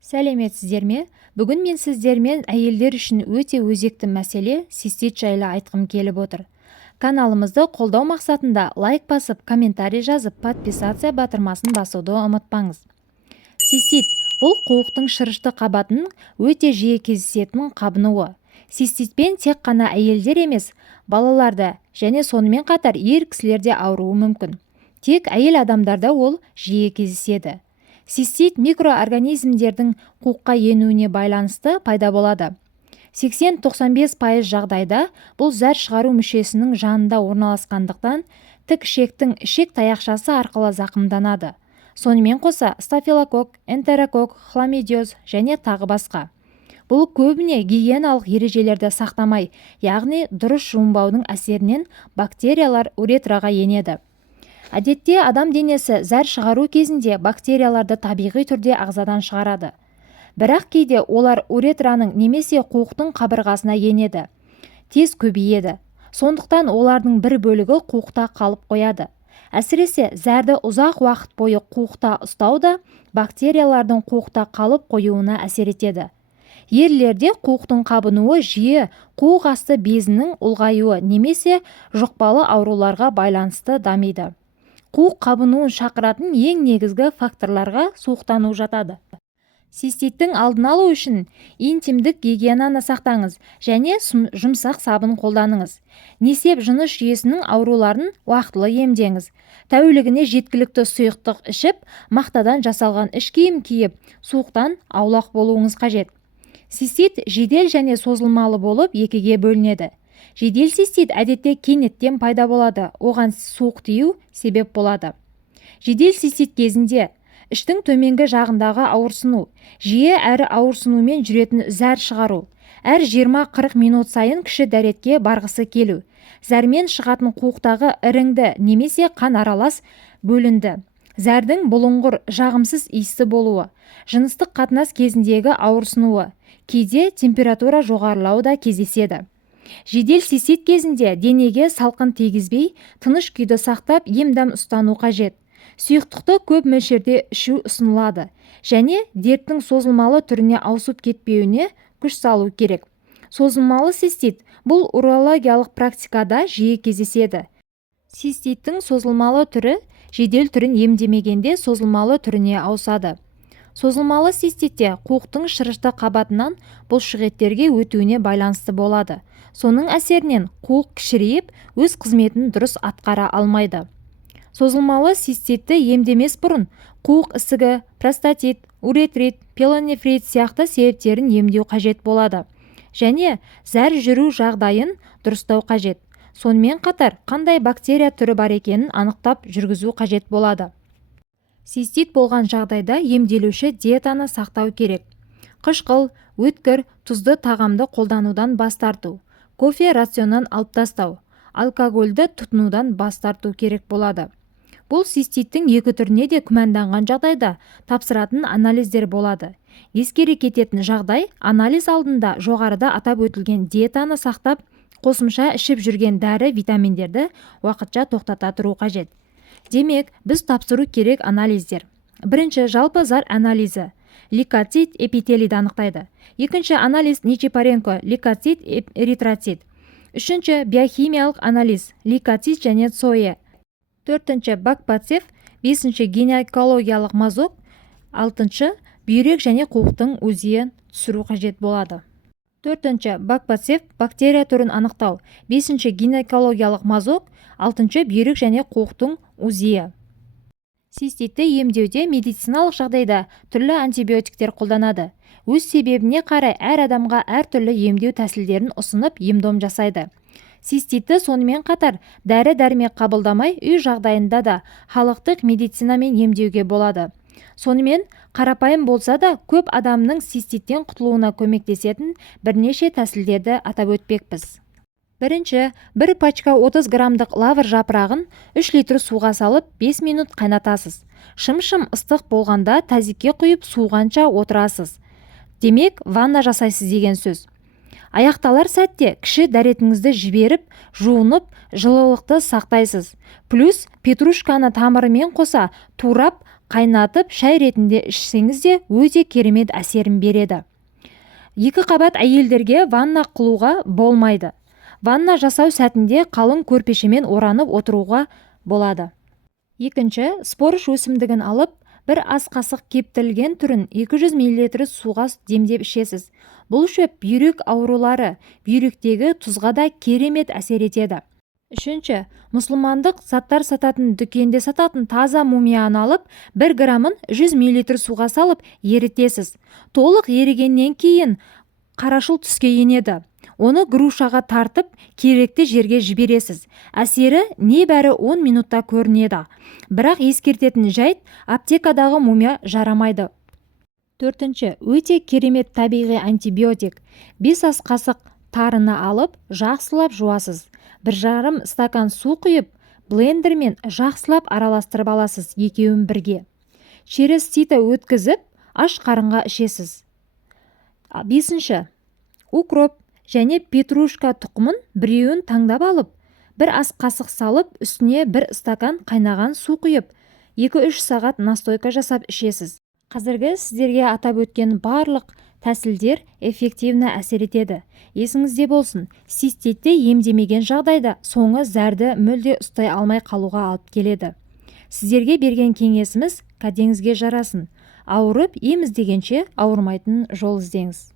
Сәлеметсіздер ме? Бүгін мен сіздермен әйелдер үшін өте өзекті мәселе цистит жайлы айтқым келіп отыр. Каналымызды қолдау мақсатында лайк басып, комментарий жазып, подписация батырмасын басуды ұмытпаңыз. Цистит бұл қуықтың шырышты қабатының өте жиі кездесетін қабынуы. Циститпен тек қана әйелдер емес, балаларда және сонымен қатар ер кісілерде ауруы мүмкін. Тек әйел адамдарда ол жиі кездеседі. Цистит микроорганизмдердің қуыққа енуіне байланысты пайда болады. 80-95% жағдайда бұл зәр шығару мүшесінің жанында орналасқандықтан тік ішектің ішек таяқшасы арқылы зақымданады. Сонымен қоса стафилококк, энтерококк, хламидиоз және тағы басқа. Бұл көбіне гигиеналық ережелерді сақтамай, яғни дұрыс жуынбаудың әсерінен бактериялар уретраға енеді. Әдетте адам денесі зәр шығару кезінде бактерияларды табиғи түрде ағзадан шығарады. Бірақ кейде олар уретраның немесе қуықтың қабырғасына енеді. Тез көбейеді. Сондықтан олардың бір бөлігі қуықта қалып қояды. Әсіресе зәрді ұзақ уақыт бойы қуықта ұстау да бактериялардың қуықта қалып қоюына әсер етеді. Ерлерде қуықтың қабынуы жиі қуық асты безінің ұлғаюы немесе жұқпалы ауруларға байланысты дамиды. Қуық қабынуын шақыратын ең негізгі факторларға суықтану жатады. Циститтің алдын алу үшін интимдік гигиенаны сақтаңыз және жұмсақ сабын қолданыңыз. Несеп жыныс жүйесінің ауруларын уақытылы емдеңіз. Тәулігіне жеткілікті сұйықтық ішіп, мақтадан жасалған іш киім киіп, суықтан аулақ болуыңыз қажет. Цистит жедел және созылмалы болып екіге бөлінеді. Жедел цистит әдетте кенеттен пайда болады, оған суық тию себеп болады. Жедел цистит кезінде іштің төменгі жағындағы ауырсыну, жиі әрі ауырсынумен жүретін зәр шығару, әр 20-40 минут сайын кіші дәретке барғысы келу, зәрмен шығатын қуықтағы іріңді немесе қан аралас бөлінді, зәрдің бұлыңғыр жағымсыз иісі болуы, жыныстық қатынас кезіндегі ауырсынуы, кейде температура жоғарылауы да кездеседі. Жедел цистит кезінде денеге салқын тигізбей, тыныш күйді сақтап ем-дом ұстану қажет. Сұйықтықты көп мөлшерде ішу ұсынылады және дерттің созылмалы түріне ауысып кетпеуіне күш салу керек. Созылмалы цистит бұл урологиялық практикада жиі кездеседі. Циститтің созылмалы түрі жедел түрін емдемегенде созылмалы түріне ауысады. Созылмалы циститте қуықтың шырышты қабатынан бұлшықеттерге өтуіне байланысты болады. Соның әсерінен қуық кішірейіп, өз қызметін дұрыс атқара алмайды. Созылмалы циститті емдемес бұрын қуық ісігі, простатит, уретрит, пелонефрит сияқты себептерін емдеу қажет болады. Және зәр жүру жағдайын дұрыстау қажет. Сонымен қатар қандай бактерия түрі бар екенін анықтап жүргізу қажет болады. Цистит болған жағдайда емделуші диетаны сақтау керек. Қышқыл, өткір, тұзды тағамды қолданудан бас тарту, кофе рационнан алып тастау, алкогольді тұтынудан бас тарту керек болады. Бұл циститтің екі түріне де күмәнданған жағдайда тапсыратын анализдер болады. Ескере кететін жағдай, анализ алдында жоғарыда атап өтілген диетаны сақтап, қосымша ішіп жүрген дәрі витаминдерді уақытша тоқтата тұру қажет. Демек, біз тапсыру керек анализдер. Бірінші жалпы зар анализі. Лейкоцит эпителийді анықтайды. Екінші анализ Нечипаренко, лейкоцит эритроцит. Үшінші биохимиялық анализ лейкоцит және цое. Төртінші бакпацев, бесінші гинекологиялық мазок, алтыншы бүйрек және қуықтың УЗИ түсіру қажет болады. Төртінші бакпацев бактерия түрін анықтау, бесінші гинекологиялық мазок, алтыншы бүйрек және қуықтың УЗИ. Циститті емдеуде медициналық жағдайда түрлі антибиотиктер қолданады. Өз себебіне қарай әр адамға әр түрлі емдеу тәсілдерін ұсынып ем-дом жасайды. Циститті сонымен қатар дәрі-дәрмек қабылдамай үй жағдайында да халықтық медицинамен емдеуге болады. Сонымен қарапайым болса да көп адамның циститтен құтылуына көмектесетін бірнеше тәсілдерді атап өтпекпіз. Бірінші, бір пачка 30 грамдық лавр жапырағын 3 литр суға салып 5 минут қайнатасыз. Шым-шым ыстық болғанда тәзікке құйып суғанша отырасыз. Демек, ванна жасайсыз деген сөз. Аяқталар сәтте кіші дәретіңізді жіберіп, жуынып, жылылықты сақтайсыз. Плюс петрушканы тамырымен қоса турап, қайнатып шай ретінде ішсеңіз де өте керемет әсерін береді. 2 қабат әйелдерге ванна қылуға болмайды. Ванна жасау сәтінде қалың көрпешемен оранып отыруға болады. Екінші, спорыш өсімдігін алып, бір ас қасық кептірілген түрін 200 мл суға демдеп ішесіз. Бұл шөп бүйрек аурулары, бүйректегі тұзға да керемет әсер етеді. Үшінші, мұсылмандық заттар сататын дүкенде сататын таза мумияны алып, 1 грамын 100 мл суға салып ерітесіз. Толық ерігеннен кейін қарашыл түске енеді. Оны грушаға тартып, керекті жерге жібересіз. Әсері небәрі 10 минутта көрінеді. Бірақ ескертетін жайт, аптекадағы мумия жарамайды. Төртінші, өте керемет табиғи антибиотик. 5 ас қасық тарыны алып, жақсылап жуасыз. 1,5 стакан су құйып, блендермен жақсылап араластырып аласыз, екеуін бірге. Через сито өткізіп, аш қарынға ішесіз. Бесінші, укроп және петрушка тұқымын біреуін таңдап алып, 1 ас қасық салып, үстіне 1 стакан қайнаған су құйып, 2-3 сағат настойка жасап ішесіз. Қазіргі сіздерге атап өткен барлық тәсілдер эффективны әсер етеді. Есіңізде болсын, циститті емдемеген жағдайда соңы зәрді мүлде ұстай алмай қалуға алып келеді. Сіздерге берген кеңесіміз кәдеңізге жарасын. Ауырып ем іздегенше ауырмайтын жол іздеңіз.